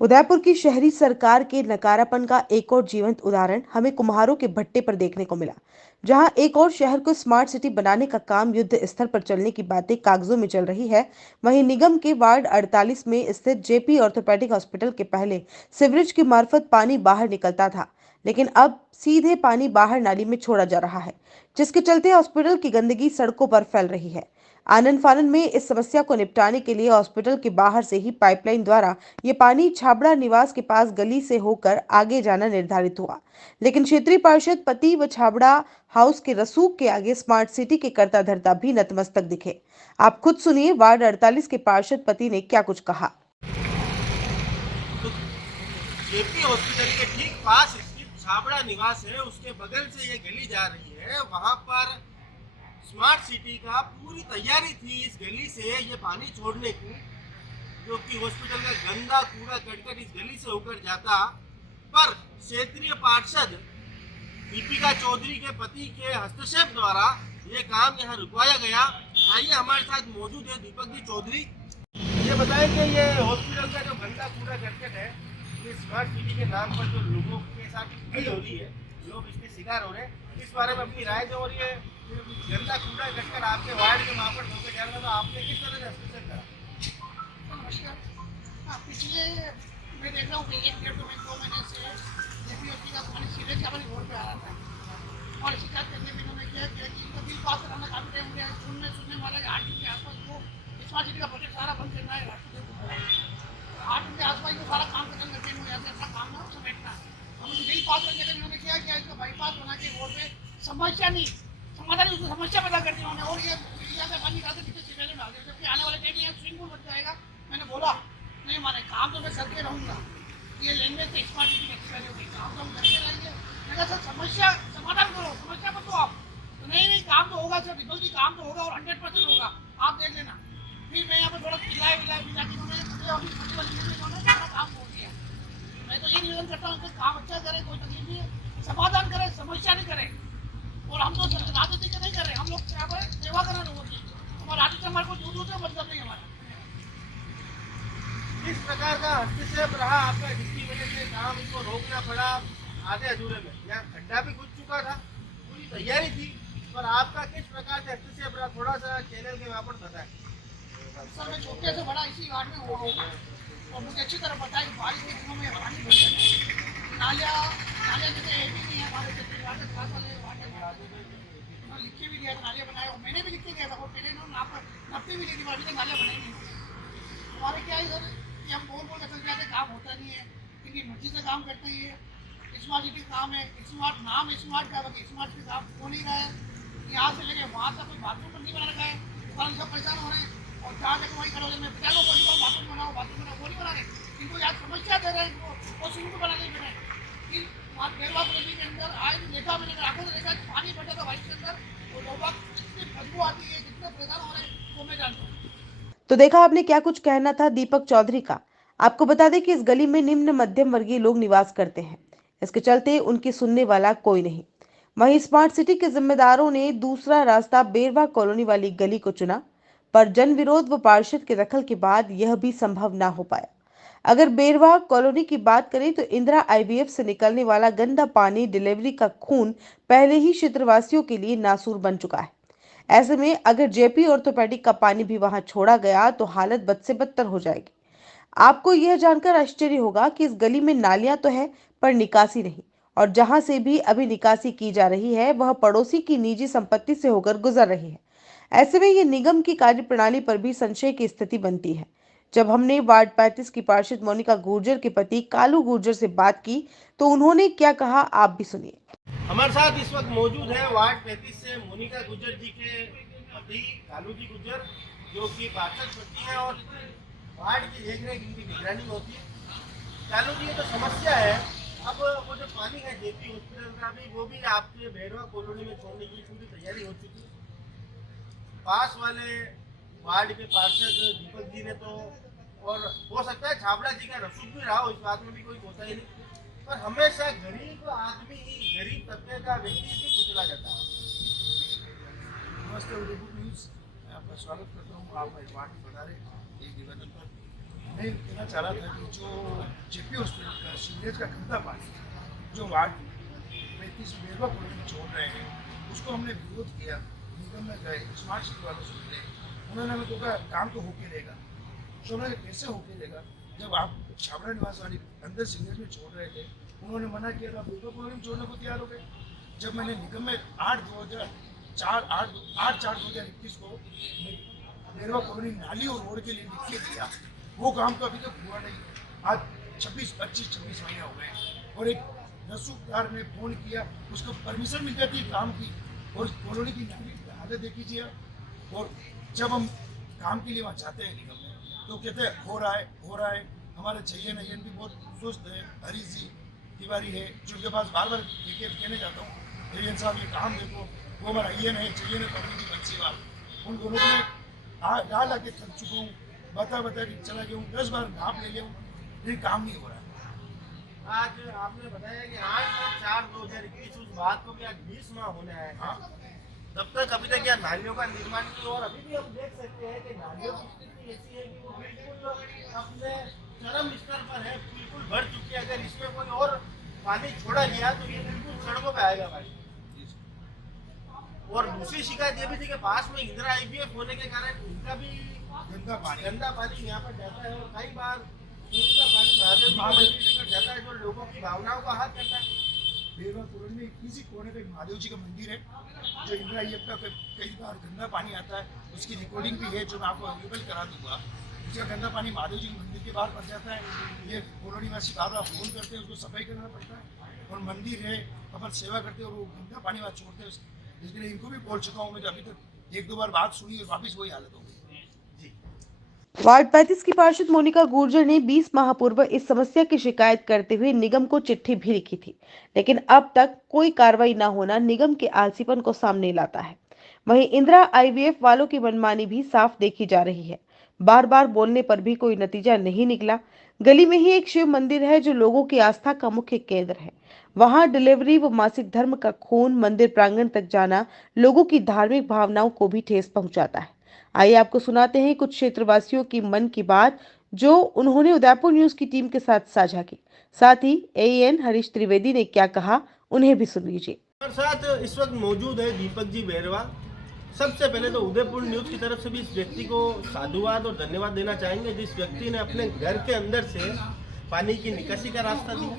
उदयपुर की शहरी सरकार के नकारापन का एक और जीवंत उदाहरण हमें कुम्हारों के भट्टे पर देखने को मिला। जहां एक और शहर को स्मार्ट सिटी बनाने का काम युद्ध स्तर पर चलने की बातें कागजों में चल रही है, वहीं निगम के वार्ड 48 में स्थित जेपी ऑर्थोपेडिक हॉस्पिटल के पहले सीवरेज की मार्फत पानी बाहर निकलता था, लेकिन अब सीधे पानी बाहर नाली में छोड़ा जा रहा है, जिसके चलते हॉस्पिटल की गंदगी सड़कों पर फैल रही है। आनन फानन में इस समस्या को निपटाने के लिए हॉस्पिटल के बाहर से ही पाइपलाइन द्वारा ये पानी छाबड़ा निवास के पास गली से होकर आगे जाना निर्धारित हुआ, लेकिन क्षेत्रीय पार्षद पति व छाबड़ा हाउस के रसूख के आगे स्मार्ट सिटी के करता धरता भी नतमस्तक दिखे। आप खुद सुनिए वार्ड 48 के पार्षद पति ने क्या कुछ कहा। तो जेपी हॉस्पिटल के ठीक पास स्थित छाबड़ा निवास है, उसके बगल से ये गली जा रही है। वहां पर स्मार्ट सिटी का पूरी तैयारी थी इस गली से ये पानी छोड़ने की, जो कि हॉस्पिटल का गंदा कूड़ा कटकर इस गली से होकर जाता। पर क्षेत्रीय पार्षद दीपिका चौधरी के पति के हस्तक्षेप द्वारा ये काम यहाँ रुकवाया गया। आइए हमारे साथ मौजूद है दीपक जी चौधरी। ये बताएं कि ये हॉस्पिटल का जो गंदा कूड़ा करकट है, ये स्मार्ट सिटी के नाम पर जो लोगों के साथ ठगी हो रही है, लोग इसके शिकार हो रहे हैं, इस बारे में अपनी राय दें। और ये गंदा कूड़ा करकट आपके वार्ड के वहाँ पर होकर जा रहा था, तो आपने किस तरह से हस्तक्षेप करा? नमस्कार। पिछले मैं देख रहा हूँ कि 1 डेढ़ 2 महीने से जेपीओसी का पानी सीवरेज का पानी रोड पे आ रहा था, और शिकायत करने पे इन्होंने क्या किया कि इनका बिल पास कराना काफी टाइम हो गया। सुनने वाला है 8 दिन के आसपास को स्मार्ट सिटी का प्रोजेक्ट सारा बंद करना है राष्ट्रपति को। 8 दिन के आसपास को सारा काम खत्म करके इन्होंने ऐसा काम ना समेटना है। हम बिल पास करने के इन्होंने क्या किया, इसका बाईपास बना के रोड पे समस्या नहीं समाधान उसको समस्या पैदा करती उन्होंने, और ये यहाँ से पानी निकालते नीचे सीवरेज में डाल देते, जबकि आने वाले टाइम में यहाँ स्विमिंग पूल बन जाएगा। मैंने बोला नहीं माने, काम तो मैं करके रहूँगा, ये लैंग्वेज से स्मार्ट सिटी एक्सपायर होगी, काम तो हम करते रहेंगे। मैंने कहा सर समस्या समाधान करो, समस्या मत दो आप। तो नहीं काम तो होगा सर, बिल्कुल भी काम तो होगा और 100% होगा, आप देख लेना। फिर मैं यहाँ पर थोड़ा पिलाए पिला के इन्होंने काम हो गया। मैं तो ये निवेदन करता हूँ कि काम अच्छा करे, कोई तकलीफ नहीं है, समाधान करे, समस्या नहीं करे। और हम तो राजनीति के नहीं कर रहे, हम लोग सेवा कर रहे लोगों की। हमारा राजनीति हमारे को दूर से मतलब नहीं हमारा। किस प्रकार का हस्तक्षेप रहा आपका, जिसकी वजह से काम को रोकना पड़ा आधे अधूरे में? यहाँ खड्डा भी खुद चुका था, पूरी तैयारी थी, पर आपका किस प्रकार से हस्तक्षेप रहा, थोड़ा सा चैनल के वहाँ पर बताएं। सर मैं छोटे से बड़ा इसी वार्ड में हुआ हूँ, और मुझे अच्छी तरह पता है कि बारिश के दिनों में पानी भर जाता है। नालियाँ जैसे एक भी नहीं है हमारे वाले वार्ड में लिख के भी दिया था, नालियाँ बनाए, और मैंने भी लिख के दिया था, और पहले इन्होंने नपते भी ली थी, अभी तक नालियाँ बनाई नहीं। हमारे क्या है सर कि हम बोल के चल जाते, काम होता नहीं है, इनकी मर्जी से काम करते हैं। ये स्मार्ट सिटी काम है, स्मार्ट नाम स्मार्ट का, बाकी स्मार्ट सिटी काम हो नहीं रहा है। यहाँ से लेके वहाँ तक कोई बाथरूम पर नहीं बना रखा है, दुकान सब परेशान हो रहे हैं। और जहाँ तक वही करो, मैं बता लो बाथरूम बनाओ वो नहीं बना रहे। इनको यहाँ समस्या दे रहे हैं, इनको और शुरू को बना नहीं बने। वहाँ बेरवा कॉलोनी के अंदर आए देखा, मैंने आंखों से देखा पानी भर जाता बाइक के अंदर, और लोग कितनी बदबू आती है, कितने परेशान हो रहे हैं, वो मैं जानता हूँ। तो देखा आपने क्या कुछ कहना था दीपक चौधरी का। आपको बता दें कि इस गली में निम्न मध्यम वर्गीय लोग निवास करते हैं, इसके चलते उनकी सुनने वाला कोई नहीं। वहीं स्मार्ट सिटी के जिम्मेदारों ने दूसरा रास्ता बेरवा कॉलोनी वाली गली को चुना, पर जन विरोध व पार्षद के दखल के बाद यह भी संभव न हो पाया। अगर बेरवा कॉलोनी की बात करें तो इंदिरा आईवीएफ से निकलने वाला गंदा पानी, डिलीवरी का खून पहले ही क्षेत्रवासियों के लिए नासूर बन चुका है। ऐसे में अगर जेपी ऑर्थोपेडिक का पानी भी वहां छोड़ा गया तो हालत बद से बदतर हो जाएगी। आपको यह जानकर आश्चर्य होगा कि इस गली में नालियां तो है पर निकासी नहीं, और जहां से भी अभी निकासी की जा रही है वह पड़ोसी की निजी संपत्ति से होकर गुजर रही है। ऐसे में ये निगम की कार्यप्रणाली पर भी संशय की स्थिति बनती है। जब हमने वार्ड 35 की पार्षद मोनिका गुर्जर के पति कालू गुर्जर से बात की तो उन्होंने क्या कहा, आप भी सुनिए। हमारे साथ इस वक्त मौजूद है वार्ड 35 से मोनिका गुर्जर जी के पति कालू जी गुर्जर, जो कि पार्षद पति है और वार्ड की देख रेख इनकी निगरानी होती है। कालू जी, ये तो समस्या है, अब वो जो पानी है जेपी हॉस्पिटल का भी, वो भी आपके बेरवा कॉलोनी में छोड़ने की पूरी तैयारी हो चुकी है। पास वाले वार्ड के पार्षद दीपक जी ने तो, और हो सकता है छाबड़ा जी का रसूख भी रहा हो, इस बात में भी कोई होता ही नहीं, पर हमेशा गरीब आदमी ही, गरीब तबके का व्यक्ति ही कुचला जाता है। नमस्ते उदयपुर न्यूज़, मैं आपका स्वागत करता हूँ। आप इस वार्ड में बता रहे एक निवेदन पर। मैं कहना चाह रहा था कि जो जेपी हॉस्पिटल का सीवरेज का गंदा पानी जो वार्ड 35 बेरवा कॉलोनी में छोड़ रहे हैं, उसको हमने विरोध किया। निगम में गए, स्मार्ट सिटी वालों से मिले, उन्होंने हमें कहा काम तो होके रहेगा। तो हमने कैसे होके रहेगा जब आप छाबड़ा निवास वाली अंदर सीवरेज में छोड़ रहे थे, उन्होंने मना किया था, बेरवा कॉलोनी में छोड़ने को तैयार हो गए। जब मैंने निगम में 8/4/2021 को बेरवा कॉलोनी नाली और रोड के लिए लिख के दिया, वो काम तो अभी तक हुआ नहीं। आज 26 महीने हो गए और एक रसूखदार ने फोन किया, उसको परमिशन मिल जाती है काम की, और कॉलोनी की नाली की हालत देखी जिया। और जब हम काम के लिए वहाँ जाते हैं निगम में, तो कहते हैं हो रहा है। हमारे चाहिए नयन भी बहुत सुस्त है, हरीश जी तिवारी है, जिनके पास बार बार कहने जाता हूँ, नयन साहब ये काम देखो, वो हमारा ये नहीं चाहिए ना पकड़ी की बंसीवाल। उन दोनों को मैं डाल आके थक चुका हूँ, बता कि चला गया हूँ, 10 बार नाप ले लिया हूँ, लेकिन काम नहीं हो रहा है। आज आपने बताया कि 8/4/2021 उस बात को भी आज 20 माह होने आए हैं। तब तक अभी तक क्या नालियों का निर्माण किया, और अभी भी हम देख सकते हैं कि नालियों की स्थिति ऐसी है कि वो बिल्कुल अपने चरम स्तर पर है, बिल्कुल भर चुकी है। अगर इसमें कोई और पानी छोड़ा गया तो ये बिल्कुल सड़कों पे आएगा भाई। और दूसरी शिकायत ये भी थी कि पास में इंदिरा IVF होने के कारण इनका भी गंदा पानी यहाँ पर जाता है, और कई बार इनका पानी महादेव जी मंदिर तक जाता है, जो लोगों की भावनाओं का हाथ करता है। बेरवा कॉलोनी में किसी कोने पे महादेव जी का मंदिर है, जो इंदिरा IVF का कई बार गंदा पानी आता है, उसकी रिकॉर्डिंग भी है जो मैं आपको अवेलेबल करा दूंगा। उसका गंदा पानी महादेव जी के मंदिर के बाहर पड़ जाता है, ये कॉलोनी वासी बार बार फोन करते हैं, उसको सफाई करना पड़ता है। और मंदिर है, अपन सेवा करते हैं और वो गंदा पानी वहाँ छोड़ते हैं, इसके लिए इनको भी बोल चुका हूँ मैं, अभी तक 1-2 बार बात सुनी और वापस वही हालत हो गई। वार्ड 35 की पार्षद मोनिका गुर्जर ने 20 माह पूर्व इस समस्या की शिकायत करते हुए निगम को चिट्ठी भी लिखी थी, लेकिन अब तक कोई कार्रवाई न होना निगम के आलसीपन को सामने लाता है। वहीं इंदिरा IVF वालों की मनमानी भी साफ देखी जा रही है। बार बार बोलने पर भी कोई नतीजा नहीं निकला। गली में ही एक शिव मंदिर है जो लोगों की आस्था का मुख्य केंद्र है। वहां डिलीवरी व मासिक धर्म का खून मंदिर प्रांगण तक जाना लोगों की धार्मिक भावनाओं को भी ठेस पहुंचाता है। आइए आपको सुनाते हैं कुछ क्षेत्रवासियों की मन की बात जो उन्होंने उदयपुर न्यूज की टीम के साथ साझा की। साथ ही AN हरीश त्रिवेदी ने क्या कहा, उन्हें भी सुन लीजिए। हमारे साथ इस वक्त मौजूद है दीपक जी बेरवा। सबसे पहले तो उदयपुर न्यूज की तरफ से भी इस व्यक्ति को साधुवाद और धन्यवाद देना चाहेंगे, जिस व्यक्ति ने अपने घर के अंदर से पानी की निकासी का रास्ता दिया।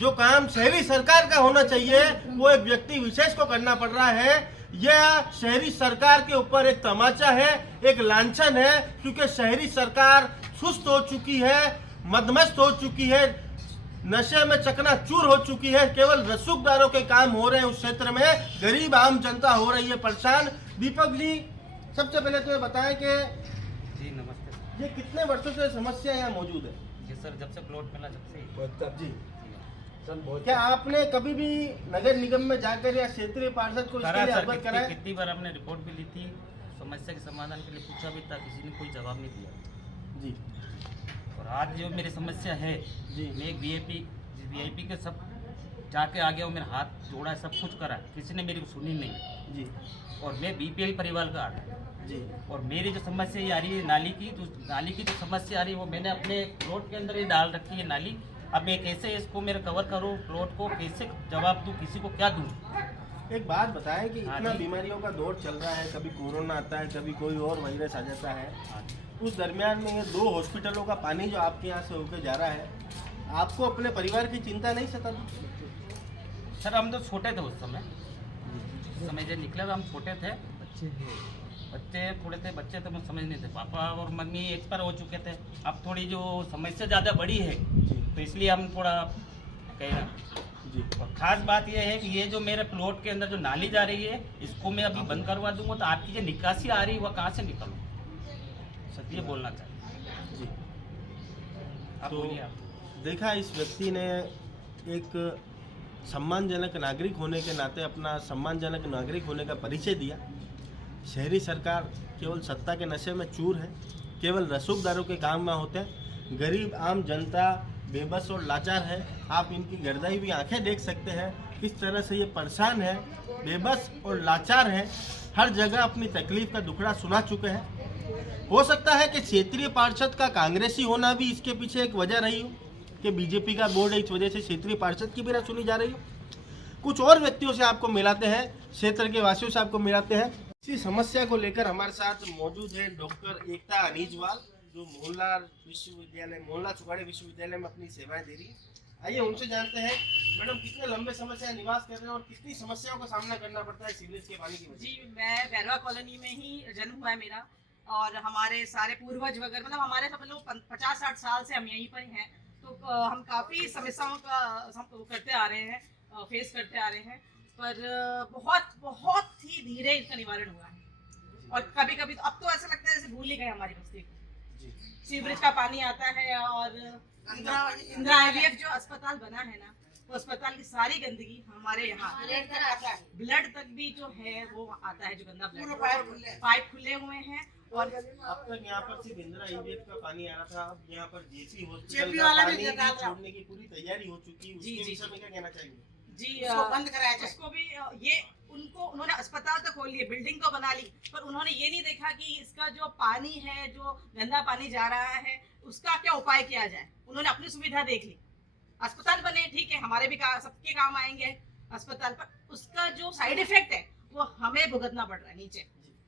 जो काम शहरी सरकार का होना चाहिए वो एक व्यक्ति विशेष को करना पड़ रहा है। यह शहरी सरकार के ऊपर एक तमाचा है, एक लांछन है, क्योंकि शहरी सरकार सुस्त हो चुकी है, मदमस्त हो चुकी है, नशे में चकनाचूर हो चुकी है। केवल रसूखदारों के काम हो रहे हैं उस क्षेत्र में, गरीब आम जनता हो रही है परेशान। दीपक जी, सबसे पहले तो ये बताएं कि जी नमस्ते ये कितने वर्षों से समस्या यहाँ मौजूद है? जी सर, जब से प्लॉट मिला जब से जी क्या आपने कभी भी नगर निगम में जाकर या क्षेत्रीय पार्षद को इसके लिए अवगत कराया? कितनी बार हमने रिपोर्ट भी ली थी, समस्या के समाधान के लिए पूछा भी था, किसी ने कोई जवाब नहीं दिया जी। और आज जो मेरी समस्या है जी, मैं एक VIP के सब जाके आ गया हूँ, मेरा हाथ जोड़ा, सब कुछ करा, किसी ने मेरी को सुनी नहीं जी और मैं BPL परिवार का आदमी जी। और मेरी जो समस्या ये आ रही है नाली की जो समस्या आ रही है वो मैंने अपने प्लॉट के अंदर ही डाल रखी है नाली। अब मैं कैसे इसको मेरा कवर करूँ, प्लॉट को कैसे जवाब दूँ, किसी को क्या दूँ? एक बात बताएं कि हाँ इतना जी। बीमारियों का दौर चल रहा है, कभी कोरोना आता है, कभी कोई और वायरस आ जाता है। हाँ जी। उस दरमियान में ये 2 हॉस्पिटलों का पानी जो आपके यहाँ से होकर जा रहा है, आपको अपने परिवार की चिंता नहीं सताती? सर हम तो छोटे थे उस समय जब निकले तो हम छोटे थे, बच्चे थोड़े थे, बच्चे तो मुझे समझ नहीं थे, पापा और मम्मी एक्सपायर हो चुके थे। अब थोड़ी जो समस्या ज़्यादा बड़ी है तो इसलिए हम थोड़ा कह रहे हैं जी। और ख़ास बात यह है कि ये जो मेरे प्लॉट के अंदर जो नाली जा रही है इसको मैं अभी बंद करवा दूंगा तो आपकी जो निकासी आ रही है वह कहाँ से निकलूँ, सर ये बोलना चाहिए जी। आप तो बोलिए आप। देखा, इस व्यक्ति ने एक सम्मानजनक नागरिक होने के नाते अपना सम्मानजनक नागरिक होने का परिचय दिया। शहरी सरकार केवल सत्ता के नशे में चूर है, केवल रसूखदारों के काम में होते हैं। गरीब आम जनता बेबस और लाचार है। आप इनकी गर्दाई हुई आंखें देख सकते हैं, किस तरह से ये परेशान है, बेबस और लाचार है। हर जगह अपनी तकलीफ का दुखड़ा सुना चुके हैं। हो सकता है कि क्षेत्रीय पार्षद का कांग्रेसी होना भी इसके पीछे एक वजह रही हो कि बीजेपी का बोर्ड है, इस वजह से क्षेत्रीय पार्षद की भी ना सुनी जा रही हो। कुछ और व्यक्तियों से आपको मिलाते हैं, क्षेत्र के वासियों से आपको मिलाते हैं। इसी समस्या को लेकर हमारे साथ मौजूद है डॉक्टर एकता अनीजवाल, जो मोहल्ला चुकाड़े विश्वविद्यालय में अपनी सेवाएं दे रही है। आइए उनसे जानते हैं, मैडम कितने लंबे समय से निवास कर रहे हैं और कितनी समस्याओं का सामना करना पड़ता है सीवरेज के पानी की वजह से? जी, मैं बैरवा कॉलोनी में ही जन्म हुआ है मेरा, और हमारे सारे पूर्वज वगैरह मतलब हमारे सब लोग 50-60 साल से हम यहीं पर ही हैं। तो हम काफ़ी समस्याओं का करते आ रहे हैं, फेस करते आ रहे हैं, पर बहुत ही धीरे इसका निवारण हुआ है। और कभी कभी तो अब तो ऐसा लगता है जैसे भूल ही गए हमारी बस्ती को। सीवरेज का पानी आता है और इंदिरा IVF जो अस्पताल बना है ना, वो अस्पताल की सारी गंदगी हमारे यहाँ ब्लड तक भी जो है वो आता है, जो गंदा ब्लड पाइप खुले हुए हैं। और अब तक यहाँ पर सिर्फ इंदिरा IVF का पानी आ रहा था, अब यहाँ पर JP हॉस्पिटल का पानी भी छोड़ने की पूरी तैयारी हो चुकी है। उसके विषय में क्या कहना चाहिए? जी, बंद कराया जाए उसको भी। ये उन्होंने अस्पताल तो खोल लिए, बिल्डिंग तो बना ली, पर उन्होंने ये नहीं देखा कि इसका जो पानी है, जो गंदा पानी जा रहा है, उसका क्या उपाय किया जाए। उन्होंने अपनी सुविधा देख ली, अस्पताल बने, ठीक है, हमारे भी सबके काम आएंगे अस्पताल, पर उसका जो साइड इफेक्ट है वो हमें भुगतना पड़ रहा है नीचे।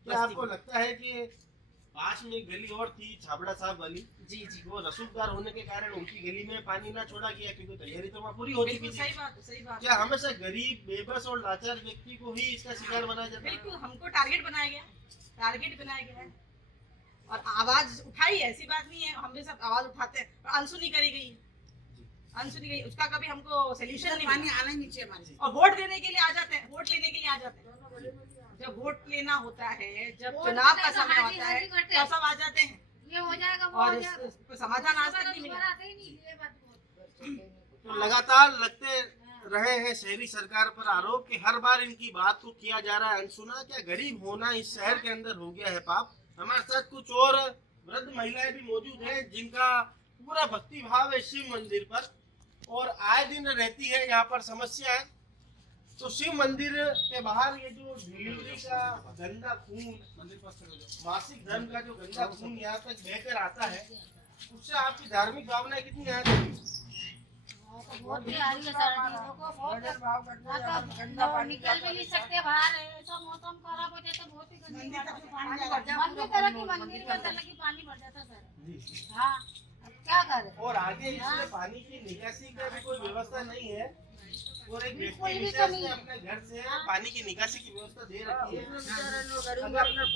क्या आपको लगता है कि पास में एक गली और थी छाबड़ा साहब वाली, जी, वो रसूखदार होने के कारण उनकी गली में पानी ना छोड़ा गया, क्योंकि तैयारी तो वहाँ पूरी हो चुकी थी? सही बात। क्या हमेशा गरीब, बेबस और लाचार व्यक्ति को ही इसका शिकार बनाया जाता है? बिल्कुल, हमको टारगेट बनाया गया है और आवाज उठाई, ऐसी बात नहीं है, हम भी सब आवाज उठाते हैं, पर अनसुनी करी गई, उसका कभी हमको सोल्यूशन नहीं पानी आना ही नीचे हमारे। और वोट देने के लिए आ जाते हैं, वोट लेने के लिए आ जाते हैं। जब वोट लेना होता है, जब चुनाव का समय होता है, तो सब आ जाते हैं, ये हो जाएगा, और समाधान आज तक नहीं मिला। तो लगातार लगते रहे हैं शहरी सरकार पर आरोप कि हर बार इनकी बात को किया जा रहा है अनसुना। क्या गरीब होना इस शहर के अंदर हो गया है पाप? हमारे साथ कुछ और वृद्ध महिलाएं भी मौजूद हैं जिनका पूरा भक्ति भाव है शिव मंदिर पर, और आए दिन रहती है यहाँ पर समस्या है। तो शिव मंदिर के बाहर ये जो डिलीवरी का गंदा खून, मासिक धर्म का जो गंदा खून यहाँ तक बहकर आता है, उससे आपकी धार्मिक भावनाएं कितनी यहाँ बहुत ही आ रही है सर, निकल भी नहीं सकते बाहर, ऐसा मौसम खराब हो जाता, बहुत ही गंदी मंदिर तरह की मंदिर के अंदर लगी पानी भर जाता सर। हाँ, क्या करें। और आगे इसमें पानी की निकासी का भी कोई व्यवस्था नहीं है, और एक व्यक्ति कोई भी विशेष कमी- ने अपने घर से पानी की निकासी की व्यवस्था दे रखी है।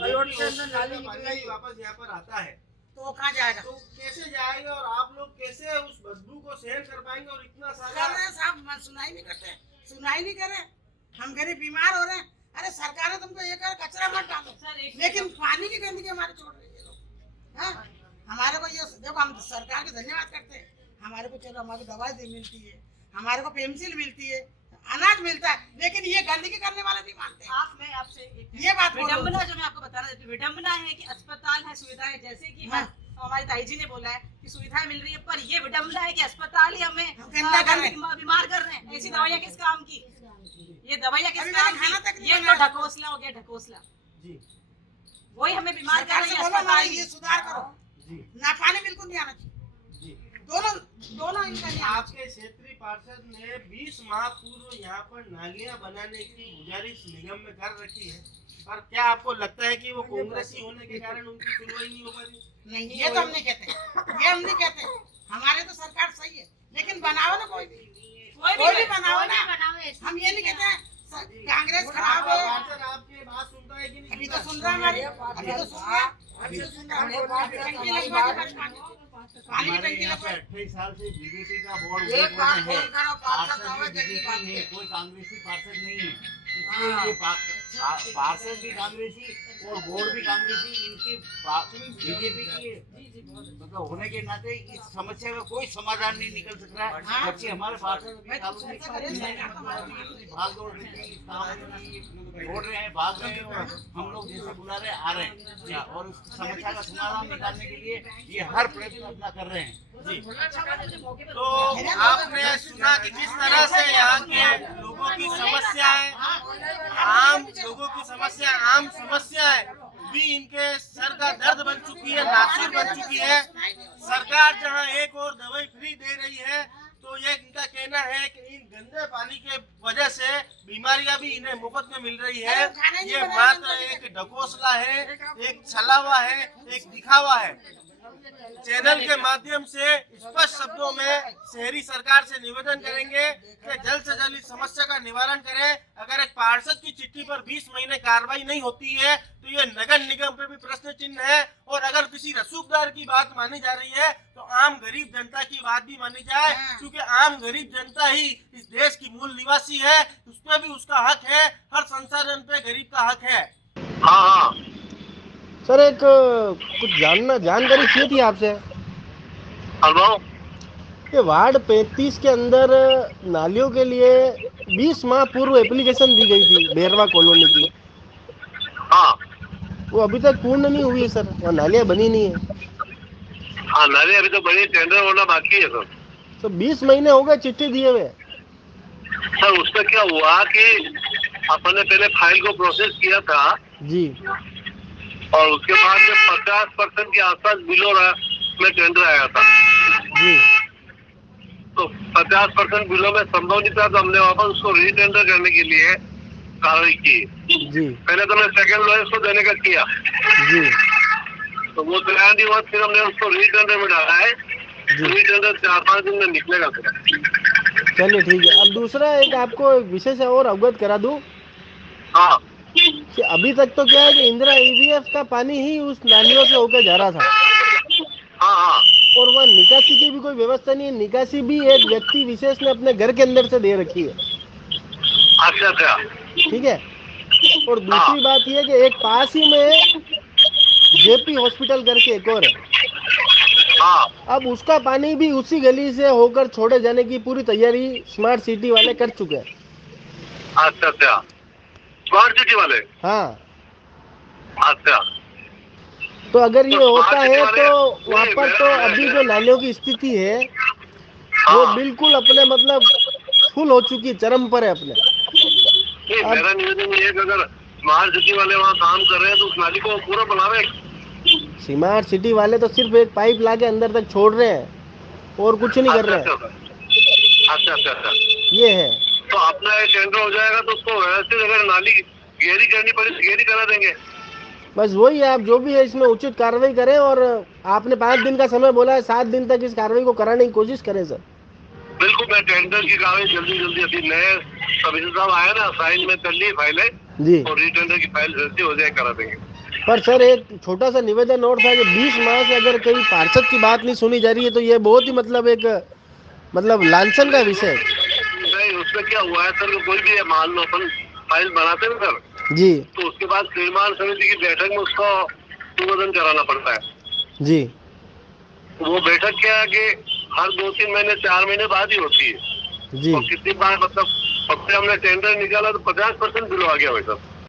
पानी वापस यहाँ पर आता है तो कहाँ जाएगा? तो कैसे जाएगा, और आप लोग कैसे उस बदबू को सहन कर पाएंगे? और इतना कर सारा रहे हैं साहब, सुनाई नहीं करते, सुनाई नहीं करे, हम गरीब बीमार हो रहे हैं। अरे सरकार ने तुमको ये कर कचरा मत डालो, लेकिन पानी की गंदगी हमारे छोड़ रही है लोग। हाँ, हमारे को ये देखो, हम सरकार के धन्यवाद करते हैं, हमारे को चलो हमारी दवाई मिलती है, हमारे को पेंसिल मिलती है, अनाज मिलता है, लेकिन ये गंदगी करने वाले नहीं मानते हैं। मैं आपसे ये बात बोलो। विडम्बना जो मैं आपको बताना चाहती हूँ, विडम्बना है कि अस्पताल है, सुविधाएं, जैसे कि हाँ। हमारी ताई जी ने बोला है कि सुविधाएं मिल रही है, पर ये विडम्बना है कि अस्पताल ही हमें गंदा कर रहे हैं। बीमार कर रहे हैं। ऐसी दवाइयाँ किस काम की? ये दवाइयाँ किस अभी काम मैंने खाना तक की? नहीं ये तो बनाया। ढकोसला हो गया, ढकोसला। जी वही हमें बीमार कर सरकार रही से है बोलो हमारा अस्पताल ये ही। सुधार करो, जी ना पानी बिल्कुल नहीं आना चाहिए, जी। दोनों इनका नहीं आना आपके क्षेत्रीय पार्षद ने 20 माह पूर्व यहाँ पर नालियां बनाने की गुजारिश निगम में कर रखी है, पर क्या आपको लगता है कि वो कांग्रेसी होने के कारण उनकी सुनवाई नहीं हो पा रही? नहीं, ये तो हम नहीं कहते, ये हम नहीं कहते, हमारे तो सरकार सही है, लेकिन बनाओ ना कोई भी बनाओ ना, हम ये नहीं कहते हैं कांग्रेस खराब है। पार्षद आपकी बात सुनता है कि नहीं? अभी तो सुन रहा है हमारी, अभी तो सुन रहा है, अभी तो सुन रहा है, टंकी लगवा के पानी की टंकी लगवा। 28 साल से बीजेपी का बोर्ड एक बार फोन है, करो, पार्षद पार्षद आवे भी जल्दी बात बीजेपी है, करें। कोई कांग्रेसी पार्षद नहीं है, इसलिए ये पार्षद भी कांग्रेसी और बोर्ड भी कांग्रेसी, इनकी बीजेपी की मतलब होने के नाते इस समस्या का कोई समाधान नहीं निकल सक रहा है। बच्चे हमारे पार्षद अभी चालू नहीं कर रहे हैं, भाग दौड़ रही है, इस काम में दौड़ रहे हैं, भाग रहे हैं, और हम लोग जैसे बुला रहे हैं, आ रहे हैं, और उस समस्या का समाधान निकालने के लिए ये हर प्रयत्न अपना कर रहे हैं। जी। तो आपने सुना कि किस तरह से यहाँ के लोगों की समस्याएं, आम लोगों की समस्या, आम समस्या है भी इनके सर का दर्द बन चुकी है, नासिर बन चुकी है। सरकार जहां एक और दवाई फ्री दे रही है, तो ये इनका कहना है कि इन गंदे पानी के वजह से बीमारियां भी इन्हें मुफ्त में मिल रही है। ये मात्र एक ढकोसला है, एक छलावा है, एक दिखावा है। चैनल के माध्यम से स्पष्ट शब्दों में शहरी सरकार से निवेदन करेंगे कि जल्द से जल्द इस समस्या का निवारण करें। अगर एक पार्षद की चिट्ठी पर 20 महीने कार्रवाई नहीं होती है तो ये नगर निगम पे भी प्रश्न चिन्ह है। और अगर किसी रसूखदार की बात मानी जा रही है तो आम गरीब जनता की बात भी मानी जाए, क्योंकि आम गरीब जनता ही इस देश की मूल निवासी है, उसमें भी उसका हक है। हर संसाधन पे गरीब का हक है। हाँ सर, एक कुछ जानकारी चाहिए थी आपसे। हेलो, ये वार्ड 35 के अंदर नालियों के लिए 20 माह पूर्व एप्लीकेशन दी गई थी बेरवा कॉलोनी की। हाँ वो अभी तक पूर्ण नहीं हुई है सर, वहाँ नालियाँ बनी नहीं है। हाँ, नाली अभी तो बड़ी, टेंडर होना बाकी है सर। तो 20 महीने हो गए चिट्ठी दिए हुए। सर उसमें क्या हुआ कि अपन ने पहले फाइल को प्रोसेस किया था जी, और उसके बाद में 50% के आसपास बिलो में टेंडर आया था जी, तो 50% बिलों में संभव नहीं था, तो हमने वापस उसको रीटेंडर करने के लिए कार्रवाई की जी पहले तो मैं सेकंड लोएस्ट को देने का किया जी, तो वो तैयार नहीं हुआ, फिर हमने उसको रीटेंडर में डाला है। रीटेंडर 4-5 दिन में निकलेगा सर। चलिए ठीक है। अब दूसरा एक आपको विषय से और अवगत करा दूं हाँ कि अभी तक तो क्या है कि इंदिरा ईवीएफ का पानी ही उस नालियों से होकर जा रहा था हाँ हाँ और वह निकासी की भी कोई व्यवस्था नहीं है। निकासी भी एक व्यक्ति विशेष ने अपने घर के अंदर से दे रखी है। अच्छा अच्छा, ठीक है। और दूसरी बात यह कि एक पास ही में जेपी हॉस्पिटल करके एक और है, हाँ अब उसका पानी भी उसी गली से होकर छोड़े जाने की पूरी तैयारी स्मार्ट सिटी वाले कर चुके हैं। अच्छा अच्छा, स्मार्ट सिटी वाले, हाँ, अच्छा। तो अगर ये तो होता स्मार्ट है सिटी तो वाले- वहाँ पर तो अभी जो नालियों की स्थिति है वो हाँ। बिल्कुल अपने मतलब फुल हो चुकी, चरम पर है अपने। नहीं, मेरा निवेदन ये है कि अगर स्मार्ट सिटी वाले वहाँ काम कर रहे हैं तो उस नाली को पूरा बनावे। स्मार्ट सिटी वाले तो सिर्फ एक पाइप लाके अंदर तक छोड़ रहे हैं और कुछ नहीं कर रहे हैं। अच्छा अच्छा अच्छा, ये है। तो अपना एक टेंडर हो जाएगा तो उसको व्यवस्थित अगर नाली गहरी करनी पड़े तो गहरी करा देंगे। बस वही, आप जो भी है इसमें उचित कार्रवाई करें और आपने 5 दिन का समय बोला है, 7 दिन तक इस कार्रवाई को कराने की कोशिश करें सर। बिल्कुल, मैं टेंडर की कार्रवाई जल्दी अभी नए कमिश्नर साहब आए ना, साइन में कर ली फाइलें जी, और रीटेंडर की फाइल जल्दी हो जाए करा देंगे। पर सर एक छोटा सा निवेदन और था कि 20 माह से अगर कहीं पार्षद की बात नहीं सुनी जा रही है तो ये बहुत ही मतलब लांछन का विषय है। नहीं, उसमें क्या हुआ है सर, कोई भी मान लो अपन फाइल बनाते हैं सर, जी तो उसके बाद निर्माण समिति की बैठक में उसको अनुमोदन कराना पड़ता है। जी, वो बैठक क्या है कि हर 2-3 महीने 4 महीने बाद ही होती है। जी, और कितनी बार मतलब अब से हमने टेंडर निकाला तो 50% बिलो आ गया भाई साहब।